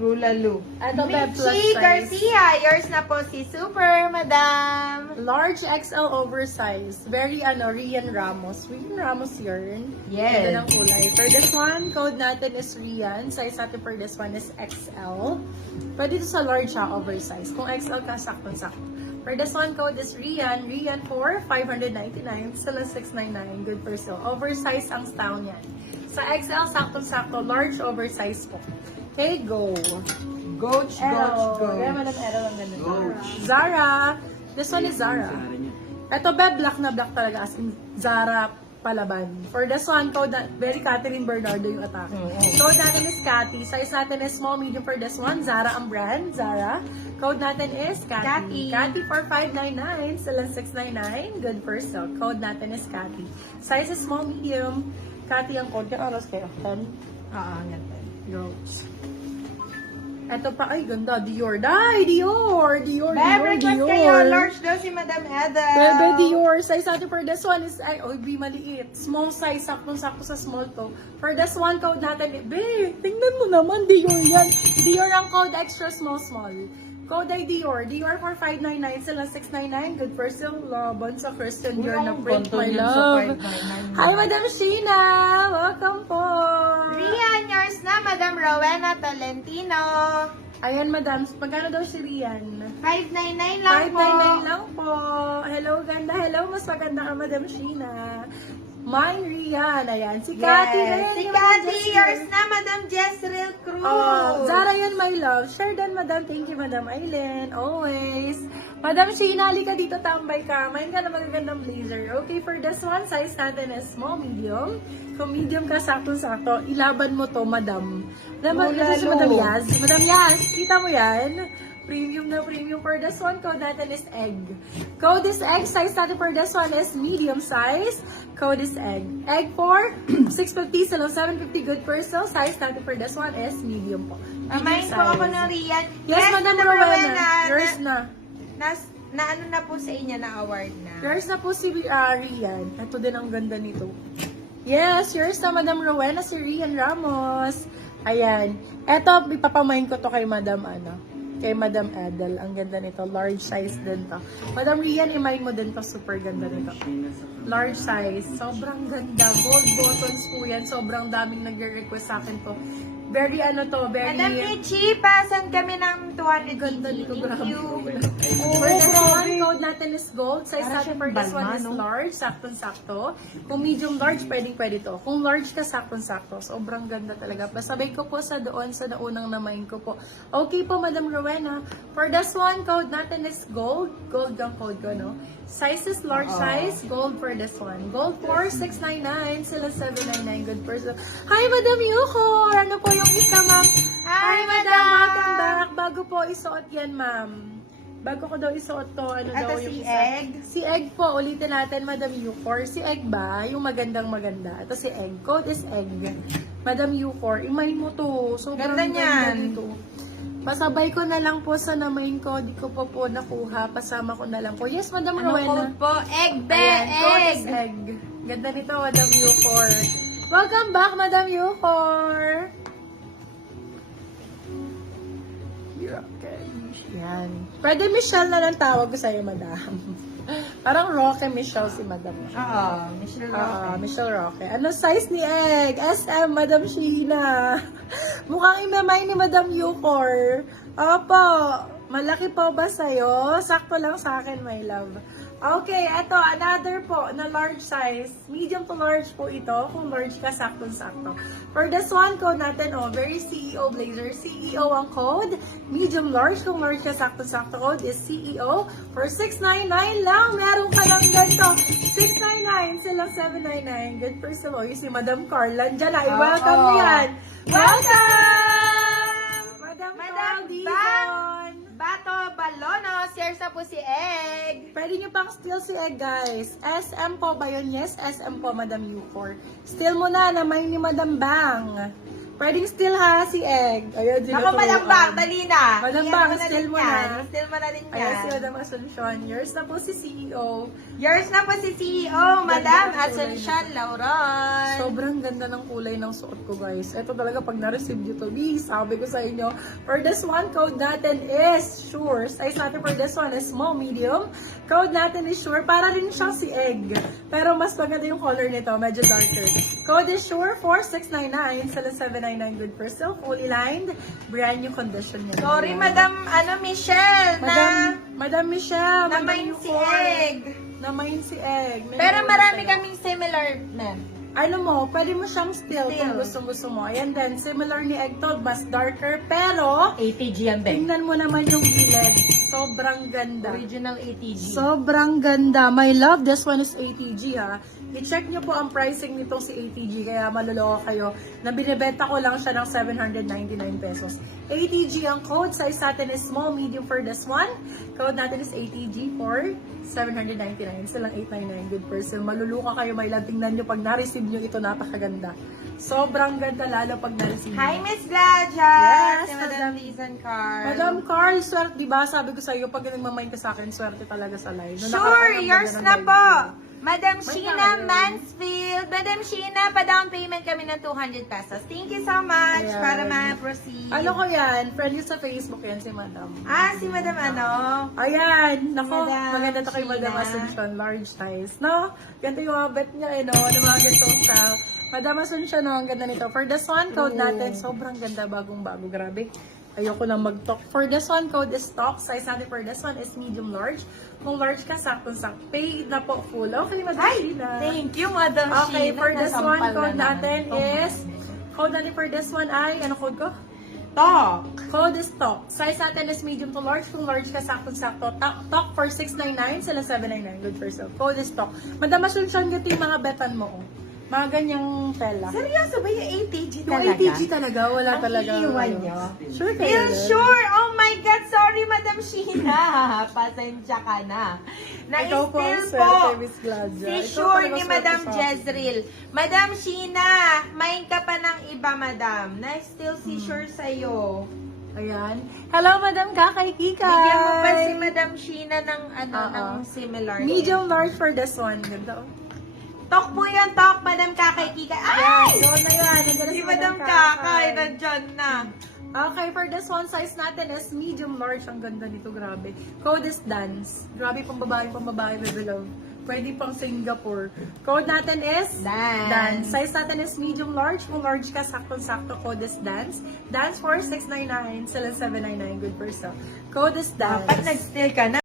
True lalo. Ano ba, plus Michi size? Garcia, yours na po si Super Madam. Large XL oversize. Very Rian Ramos. Rian Ramos yarn. Yes. Ganda ng kulay. For this one, code natin is Rian. Size natin for this one is XL. Pwede ito sa large siya, oversize. Kung XL ka, sakto-sakto. For this one, code is Rian. Rian for 599. Sila 699. Good for sale. Oversize ang style niyan. Sa XL, sakto-sakto. Large oversize po. Okay, go. Goach, goach, goach. Kaya Madam Errol ang ganda. Zara. This one is Zara. Ito ba, black na black talaga. As in, Zara palaban. For this one, code na, very Catherine Bernardo yung atake. Code natin is Cathy. Size natin is small, medium for this one. Zara ang brand. Zara. Code natin is Cathy. Cathy for 599. Sila 699. Good for sale. Code natin is Cathy. Size is small, medium. Cathy ang code. Kaya oras kayo? 10? Yan. Rose. Eto pa, ay ganda, Dior. Dai, Dior! Dior, Bebe, Dior, request kayo. Dior. Large daw si Madam Edel. Bebe, Dior. Size natin for this one is, be maliit. Small size, sakto-sakto sa small to. For this one, code natin, tingnan mo naman, Dior yan. Dior ang code, extra small. Code ay Dior. Dior for 599, sila 699. Good for sale. Laban sa Christian Dior na print, my love. Hi, Madam Sheena! Welcome po! Rian, yours na, Madam Rowena Tolentino. Ayan, Madam. Magkano daw si Rian? 599 lang po. 599 lang po. Hello, ganda. Hello, mas maganda ka, Madam Sheena. Mine, Rian. Ayan, si Cathy rin. Si yung Cathy, Jezreel. yours na, Madam Jezreel Cruz. Oh, Zara yun, my love. Share din, Madam. Thank you, Madam Aileen. Always. Madam Sheena, halika dito, tambay ka. Main ka na magagandang blazer. Okay, for this one, size natin is small, medium. Kung medium ka, sakto-sakto, ilaban mo to, Madam. Si Madam Yaz. Madam Yaz, kita mo yan? Premium na premium. For this one, code natin is egg. Code is egg. Size natin for this one is medium size. Code is egg. Egg for 650, salo 750. Good for sale. Size natin for this one is medium po. Amayin po ako ng Rian. Yes, Madam Rowena. Yours na. Na ano na po sa inyo na award na. Yours na po si Rian. Ito din ang ganda nito. Yes, yours na, Madam Rowena, si Rian Ramos. Ayan. Ito, ipapamain ko to kay Madam kay Madam Edel. Ang ganda nito. Large size din to. Madam Rian, imayin mo din to. Super ganda nito. Large size. Sobrang ganda. Gold buttons po yan. Sobrang daming nagre-request sa akin to. Very very... Madam Pichi, pasan kami ng 200 Ganda nito, grabe. Oh, For this one, code natin is gold. Size natin for this one is large. Saktong-sakto. Kung medium large, pwede to. Kung large ka, saktong-sakto. Sobrang ganda talaga. Pasabay ko po sa naunang namain ko po. Okay po, Madam Rowena. For this one, code natin is gold. Gold ang code ko, no? Size is large size. Gold for this one. Gold for 699. Sila 799. Good person. Hi, Madam Yuko! Ano po yung isa, ma'am? Hi, Madam! Madam! Welcome back. Bago po isuot yan, ma'am. Bago ko daw isuot to, ano Ito daw si yung isa? Egg? Si Egg po, ulitin natin, Madam Yucor. Si Egg ba? Yung magandang-maganda. Ito si Egg. Code is Egg. Madam Yucor, imayin mo to. Sobrang Ganda niyan. dito. Pasabay ko na lang po sa namain ko. Di ko pa po nakuha. Pasama ko na lang po. Yes, Madam Ano Rowena. code po? Egg, be! Ayan, code is Egg! Egg. Ganda nito, Madam Yucor. Welcome back, Madam Yucor. Okay. Yan. Pwede Michelle na lang tawag ko sa'yo, Madam. Parang Roque Michelle si Madam. Oo, Michelle Roque. Michelle Roque. Ano size ni Egg? SM, Madam Sheena. Mukhang imamay ni Madam Yucor. Opo. Malaki po ba sa'yo? Sakto lang sa akin, my love. Okay, eto, another po na large size. Medium to large po ito. Kung large ka, saktong-sakto. For this one, code natin, very CEO blazer. CEO ang code. Medium large. Kung large ka, saktong-sakto code is CEO. For 699 lang, meron ka lang ganito. 699, sila 799. Good for sale. Yung si Madam Carla. Diyan na, i-welcome mo yan. Welcome! Madam Carla. Bato Balono, shares na po si Egg. Pwede nyo pang steal si Egg, guys. SM po ba yun? Yes, SM po, Madam Yucor. Steal mo na, namay ni Madam Bang. Pwedeng still ha, si Egg. Ayan, Naku, Madam Bang, dali na. Madam Iyan Bang, mo na still rin mo yan. na. Still mo na rin yan. Ayan si Madam Asuncion. Yours na po si CEO. Yours na po si CEO, Madam Asuncion Lauron. Sobrang ganda ng kulay ng suot ko, guys. Ito talaga pag na-receive nyo to, sabi ko sa inyo, for this one, code natin is sure. Size natin for this one is small, medium. Code natin is sure. Para rin siyang si Egg. Pero mas maganda yung color nito, medyo darker. Code is sure, 4699, 7799, good for sale, fully lined, brand new condition yan. Sorry, Madam Michelle, Madam Michelle, na Madam main si Nicole. Egg. Na-mine si Egg. May Pero mga marami sa'yo. kaming similar, ma'am. Ano mo, pwede mo siyang still kung Still. gusto mo. Ayan din, similar ni Egg to, mas darker, pero ATG yan, Ben. tingnan mo naman yung gilid. Sobrang ganda. Original ATG. Sobrang ganda. My love, this one is ATG ha. I-check nyo po ang pricing nitong si ATG, kaya maluloko kayo na binibenta ko lang siya ng 799 pesos. ATG ang code, size natin is small, medium for this one. Code natin is ATG for 799. Silang 899, good person. Maluluka kayo, my love. Tingnan nyo, pag na-receive nyo ito, napakaganda. Sobrang ganda lalo pag na-receive nyo. Hi, Miss Gladya! Yes, Si Madam Lizan Carl. Madam Carl, swerte, di ba? Sabi ko sa iyo, pag nagmamind ka sa akin, swerte talaga sa live. Nung Sure, nakaraan, yours ganda ng na live po. ko. Madam May Sheena tayo. Mansfield. Madam Sheena, pa-down payment kami ng 200 pesos. Thank you so much Ayan. para ma-proceed. Ano ko yan? Friend yun sa Facebook yan, si Madam. Si Madam ano? Ayan, nako, Madam maganda to kay Madam Sheena. Asuncion, large size, no? Ganito yung mga bet niya, no? Ano mga ganitong style. Madam Asuncion, no? Ang ganda nito. For this one, code natin, sobrang ganda, bagong-bago, grabe. Ayoko na mag-talk. For this one, code is stock. Size natin for this one is medium large. Kung large ka, saktong-sakto. Paid na po full. Okay, Madam Sheena. Thank you, Madam Okay, Sheena. for this one, Nasampal code na natin naman. is, code natin for this one ay, ano code ko? Talk. Code is talk. Size natin is medium to large. Kung large ka, sakto-sakto. Talk for 699, sila 799. Good for sale. Code is talk. Madam Asuncion, ganito yung mga betan mo. Oh. Mga ganyang tela. Seryoso ba yung ATG Yung talaga? ATG talaga, wala Ang talaga. iiwan nyo? Sure kayo. Feel din? sure! Oh my God! Sorry, Madam Sheena! Pasensya ka na. Ikaw po ang Na-still swerte, po. Miss Gladya. Si Ikaw Sure talaga ni swerte Madam sa akin. Jezreel. Madam Sheena, main ka pa ng iba, Madam. Na-still si Sure sa'yo. Ayan. Hello, Madam Kakay Kikay. Bigyan mo pa si Madam Sheena ng ng similar. Medium large for this one. Ganda. Oh. Talk po yan, talk, Madam Kakay Kikay. Yan, Ay! doon na yan. Nandiyan na Si Madam Kakay, nandyan na. Okay, for this one, size natin is medium large. Ang ganda nito, grabe. Code is dance. Grabe, pang babae, baby love. Pwede pang Singapore. Code natin is Dance. Size natin is medium large. Kung large ka, saktong-sakto. Code is dance. Dance for 699, sila 799. Good for sale. Code is dance. Dapat nag-still ka na.